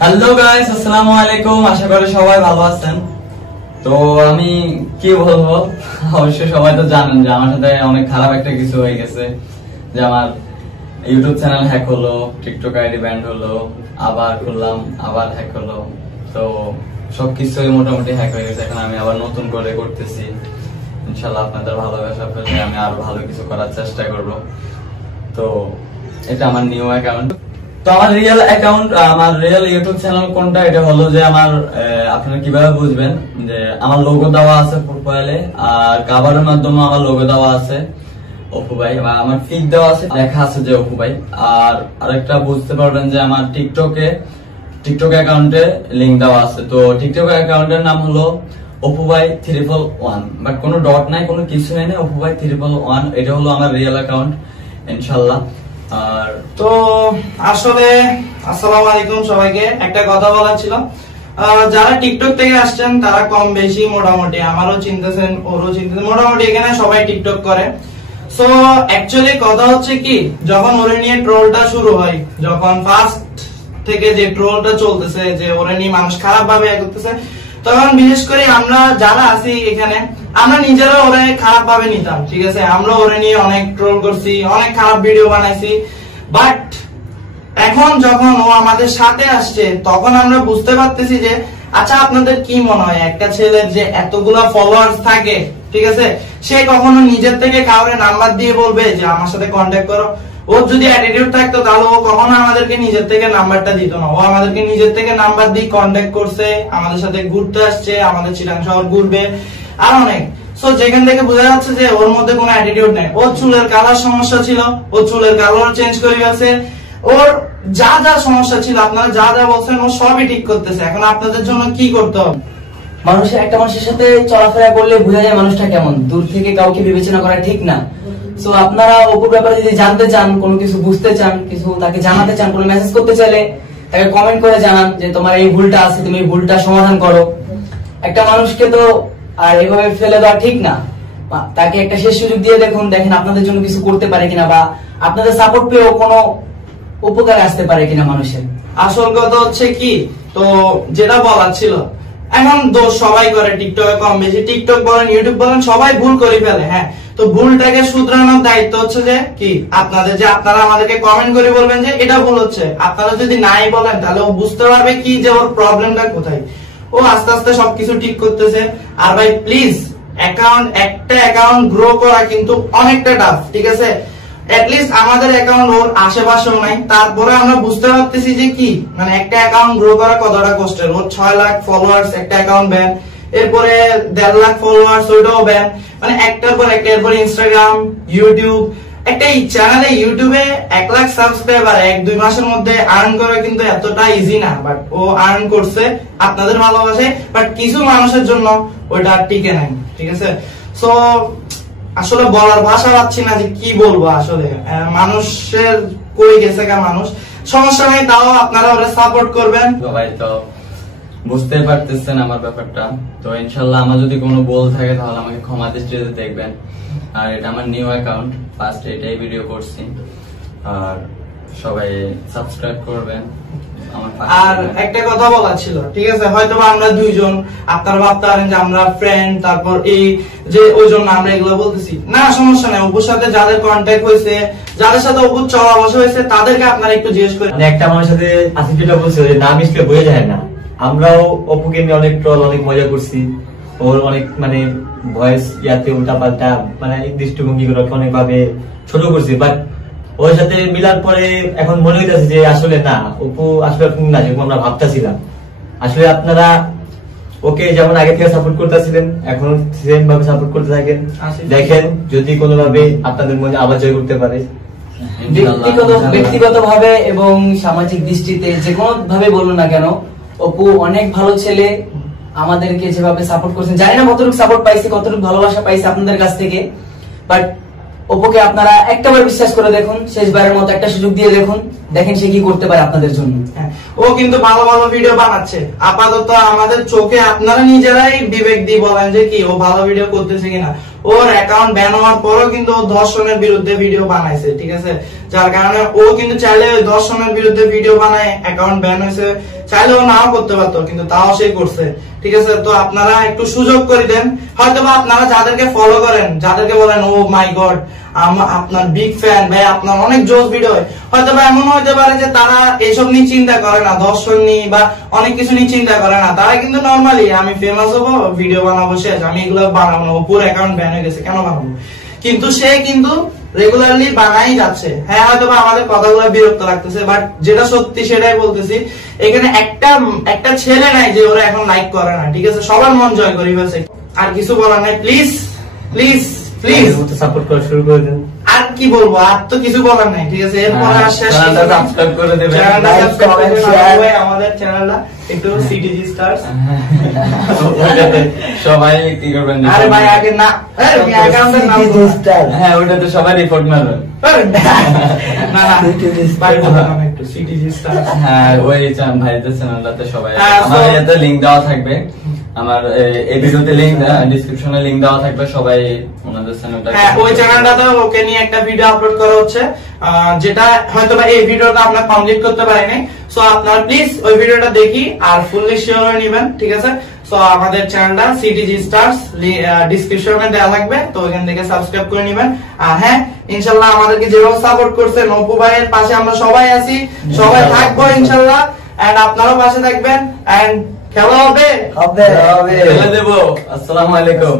Hello guys, আসসালামু আলাইকুম। আশা করি সবাই ভালো আছেন। তো আমি কি বলবো, অবশ্যই সবাই তো জানেন যে আমার সাথে অনেক খারাপ একটা কিছু হয়ে গেছে, যে আমার ইউটিউব চ্যানেল হ্যাক হলো, টিকটক আইডি ব্যান্ড হলো, আবার খুললাম আবার হ্যাক হলো। তো সবকিছুই মোটামুটি হ্যাক হয়ে গেছে। এখন আমি আবার নতুন করে করতেছি। ইনশাআল্লাহ আপনাদের ভালোবাসা পেলে আমি আরো ভালো কিছু করার চেষ্টা করব। তো এটা আমার নিউ অ্যাকাউন্ট। তো আমার রিয়েল অ্যাকাউন্ট, আমার রিয়েল ইউটিউব চ্যানেল কোনটা, এটা হলো যে আমার আপনারা কিভাবে বুঝবেন যে আমার লোগো দেওয়া আছে প্রোফাইলে, আর কভারের মাধ্যমে আমার লোগো দেওয়া আছে অপু ভাই, আমার ফিড দেওয়া আছে, লেখা আছে যে অপু ভাই। আর আরেকটা বুঝতে পারবেন যে আমার টিকটক অ্যাকাউন্টে লিংক দেওয়া আছে। তো টিকটক অ্যাকাউন্টের নাম হলো অপু ভাই 311, বাট কোনো ডট নাই, কোনো কিছু নাই, অপু ভাই 311। এটা হলো আমার রিয়েল অ্যাকাউন্ট ইনশাআল্লাহ। আর তো আসলে আসসালামু আলাইকুম সবাইকে। একটা কথা বলার ছিল, যারা টিকটক থেকে আসছেন তারা কম বেশি মোটামুটি আমারও চিনতেছেন, ওরও চিনতেছেন, মোটামুটি এখানে সবাই টিকটক করে। সো অ্যাকচুয়ালি কথা হচ্ছে কি, যখন ওরে নিয়ে ট্রোলটা শুরু হয়, যখন ফার্স্ট থেকে যে ট্রোলটা চলতেছে, যে ওরে নিয়ে মানুষ খারাপ ভাবে করতেছে, তখন বিশেষ করে আমরা যারা আছি এখানে, আমরা নিজেরা ওরে খারাপ ভাবে নিতাম। ঠিক আছে, আমরা ওরে নিয়ে অনেক ট্রোল করছি, অনেক খারাপ ভিডিও বানাইছি। বাট এখন যখন ও আমাদের সাথে আসছে, তখন আমরা বুঝতে পারতেছি যে আচ্ছা, আপনাদের কি মনে হয় একটা ছেলের যে এতগুলা ফলোয়ার্স থাকে, ঠিক আছে, সে কখনো নিজের থেকে কাউরে নাম্বার দিয়ে বলবে যে আমার সাথে কন্ট্যাক্ট করো? ওর যদি অ্যাটিটিউড থাকতো তাহলে ও কখনো আমাদেরকে নিজের থেকে নাম্বারটা দিত না। ও আমাদেরকে নিজের থেকে নাম্বার দিয়ে কন্ট্যাক্ট করছে, আমাদের সাথে ঘুরতে আসছে, আমাদের চিটাং শহর ঘুরবে আর অনেক। সো যেখান থেকে বোঝা যাচ্ছে যে ওর মধ্যে কোনো অ্যাটিটিউড নেই। ওর চুলের কালার সমস্যা ছিল, ও চুলের কালার চেঞ্জ করে গেছে, ওর যা যা সমস্যা ছিল, আপনারা যা যা বলছেন ও সবই ঠিক করতেছে। এখন আপনাদের জন্য কি করতে হবে? মানুষের একটা মানুষের সাথে চলাফেরা করলে বোঝা যায় মানুষটা কেমন। দূর থেকে কাউকে বিবেচনা করা ঠিক না। সো আপনারা অপুর ব্যাপারে যদি জানতে চান, কোনো কিছু বুঝতে চান, কিছু তাকে জানাতে চান, কোনো মেসেজ করতে চাইলে তাকে কমেন্ট করে জানান যে তোমার এই ভুলটা আছে, তুমি এই ভুলটা সমাধান করো। একটা মানুষকে তো আর এভাবে ফেলে দেওয়া ঠিক না। তাকে একটা শেষ সুযোগ দিয়ে দেখেন আপনাদের জন্য কিছু করতে পারে কিনা, বা আপনাদের সাপোর্ট পেয়েও কোনো উপকার আসতে পারে কিনা মানুষের। আসল কথা হচ্ছে কি, তো যেটা বলার ছিল, এখন দোষ সবাই করে, টিকটকে কম বেশি, টিকটক বলেন ইউটিউব বলেন সবাই ভুল করে ফেলে। হ্যাঁ, তো ভুলটাকে শুধরানোর দায়িত্ব হচ্ছে যে কি আপনাদের, যে আপনারা আমাদেরকে কমেন্ট করে বলবেন যে এটা ভুল হচ্ছে। আপনারা যদি নাই বলেন তাহলে ও বুঝতে পারবে কি যে ওর প্রবলেমটা কোথায়। ও আস্তে আস্তে সবকিছু ঠিক করতেছে। আর ভাই প্লিজ, একটা অ্যাকাউন্ট গ্রো করা কিন্তু অনেকটা টাফ, ঠিক আছে। অ্যাটলিস্ট আমাদের অ্যাকাউন্ট ওর আশেপাশেও নাই, তারপরে আমরা বুঝতে পারতেছি যে কি মানে একটা অ্যাকাউন্ট গ্রো করা কতটা কষ্টের। ওর 6 লাখ ফলোয়ার্স, একটা অ্যাকাউন্ট ব্যান, এরপরে 1.5 লাখ ফলোয়ার্স ওইটাও ব্যান, মানে একটার পর একটা। এরপরে ইনস্টাগ্রাম, ইউটিউব, একটা চ্যানেলে ইউটিউবে 1 লাখ সাবস্ক্রাইবার 1-2 মাসের মধ্যে আর্ন করা কিন্তু এতটা ইজি না। বাট ও আর্ন করছে আপনাদের ভালোবাসে, বাট কিছু মানুষের জন্য ওইটা টিকে নাই, ঠিক আছে। সো আসলে বলার ভাষা পাচ্ছি না যে কি বলবো। আসলে মানুষের কই গেছে গা মানুষ, সমস্যা নেই, তাও আপনারা ওরা সাপোর্ট করবেন। সবাই তো বুঝতে পারতেছেন আমার ব্যাপারটা। তো ইনশাল্লাহ আমার যদি কোনো ভুল থাকে তাহলে আমাকে ক্ষমা দৃষ্টিতে দেখবেন। আর এটা আমার নিউ অ্যাকাউন্ট, ফার্স্ট এটাই ভিডিও করছি। আর সবাই সাবস্ক্রাইব করবেন। আর একটা কথা বলা ছিল, ঠিক আছে, হয়তো আমরা দুইজন, আপনারা ভাবতে পারেন যে আমরা ফ্রেন্ড, তারপর এই যে ওই জন্য আমরা এগুলো বলতেছি না, সমস্যা নেই। অপুর সাথে যাদের কন্ট্যাক্ট হয়েছে, যাদের সাথে অপুর চলা বসা হয়েছে, তাদেরকে আপনারা একটু জিজ্ঞেস করেন। মানে একটা মানুষের সাথে আসিফ যেটা বলছে যে না মিশলে বোঝা যায় না। আমরাও অপুকে নিয়ে অনেক ট্রল, অনেক মজা করছি। ওর অনেক মানে ভয়েস ইয়াতে উল্টা পাল্টা, মানে দৃষ্টিভঙ্গি করে অনেক ভাবে ছোট করছি। বাট ওর সাথে মিলার পরে এখন মনে হইতেছে যে আসলে না, অপু আসলে না যেরকম আমরা ভাবতেছিলাম। আসলে আপনারা ওকে যেমন আগে থেকে সাপোর্ট করতেছিলেন, এখন সেম ভাবে সাপোর্ট করতে থাকেন। দেখেন যদি কোনোভাবে আপনাদের মধ্যে আবার জয় করতে পারে। ব্যক্তিগত ভাবে এবং সামাজিক দৃষ্টিতে যে কোনো ভাবে বলুন না কেন, অপু অনেক ভালো ছেলে। আমাদেরকে যেভাবে সাপোর্ট করছেন, জানি না কতটুকু সাপোর্ট পাইছে, কতটুকু ভালোবাসা পাইছে আপনাদের কাছ থেকে। বাট অপুকে আপনারা একটাবার বিশ্বাস করে দেখুন, শেষবারের মতো একটা সুযোগ দিয়ে দেখেন সে কি করতে পারে আপনাদের জন্য। ও কিন্তু ভালো ভালো ভিডিও বানাচ্ছে। আপাতত আমাদের চোখে আপনারা নিজেরাই বিবেক দিয়ে বলেন যে কি ও ভালো ভিডিও করতেছে কিনা। ওর অ্যাকাউন্ট ব্যান হওয়ার পরও কিন্তু ও ধর্ষণের বিরুদ্ধে ভিডিও বানাইছে, ঠিক আছে। যার কারণে ও কিন্তু চাইলে ওই দর্শনের বিরুদ্ধে ভিডিও বানায়, অ্যাকাউন্ট ব্যান হয়েছে, চাইলে ও নাও করতে পারতো, কিন্তু তাও সে করছে। ঠিক আছে, তো আপনারা একটু সুযোগ করে দেন। হয়তো বা আপনারা যাদেরকে ফলো করেন, যাদেরকে বলেন ও মাই গড আপনার বিগ ফ্যান ভাই, আপনার অনেক জোস ভিডিও, হয়তো বা এমন হইতে পারে যে তারা এইসব নিয়ে চিন্তা করে না, দর্শন নিয়ে বা অনেক কিছু নিয়ে চিন্তা করে না। তারা কিন্তু নর্মালি আমি ফেমাস হবো, ভিডিও বানাবো, শেষ, আমি এগুলো বানাবো না, পুরো অ্যাকাউন্ট ব্যান হয়ে গেছে কেন বানাবো। কিন্তু সে কিন্তু রেগুলারলি বানাই যাচ্ছে। হ্যাঁ হয়তো বা আমাদের কথাগুলো বিরক্ত লাগতেছে, বাট যেটা সত্যি সেটাই বলতেছি। এখানে একটা ছেলে নাই যে ওরা এখন লাইক করে না। ঠিক আছে, সবার মন জয় করি ফেলছে, আর কিছু বলার নাই। প্লিজ প্লিজ প্লিজ সাপোর্ট করা শুরু করে দেন। আর কি বলবো, আর তো কিছু বলার নাই। ঠিক আছে, এরপরে আর শেষ, সাবস্ক্রাইব করে দেবেন, চ্যানেলটা সাবস্ক্রাইব করে দেবেন, আমাদের চ্যানেলটা একটু সিটিজি স্টারস। সবাই কি করবেন, আরে ভাই আগে না অ্যাকাউন্টের নাম বলুন। হ্যাঁ ওটাতে সবাই রিপোর্ট মারবেন। না না ভাই বললাম একটু সিটিজি স্টারস। হ্যাঁ ওই ভাইদের চ্যানেলটাতে সবাই, হ্যাঁ, আমার so- এতে লিংক দেওয়া থাকবে, আমার এই ভিডিওতে লিংক ডেসক্রিপশনে লিংক দেওয়া থাকবে, সবাই ওনাদের চ্যানেলটা। হ্যাঁ ওই চ্যানেলটাতে ওকে নিয়ে একটা ভিডিও আপলোড করা হচ্ছে, যেটা হয়তো বা এই ভিডিওটা আমরা কমপ্লিট করতে পারিনি। সো আপনারা প্লিজ ওই ভিডিওটা দেখি আর ফুললি শেয়ার করে নেবেন। ঠিক আছে, সো আমাদের চ্যানেলটা সিটিজি স্টারস ডেসক্রিপশনে দেওয়া লাগবে, তো ওখান থেকে সাবস্ক্রাইব করে নেবেন। আর হ্যাঁ ইনশাআল্লাহ আমাদেরকে যেভাবে সাপোর্ট করছেন, অপু ভাইয়ের পাশে আমরা সবাই আছি, সবাই থাকবো ইনশাআল্লাহ। এন্ড আপনারাও পাশে থাকবেন, এন্ড খেলা হবে খেলে দেবো। আসসালামু আলাইকুম।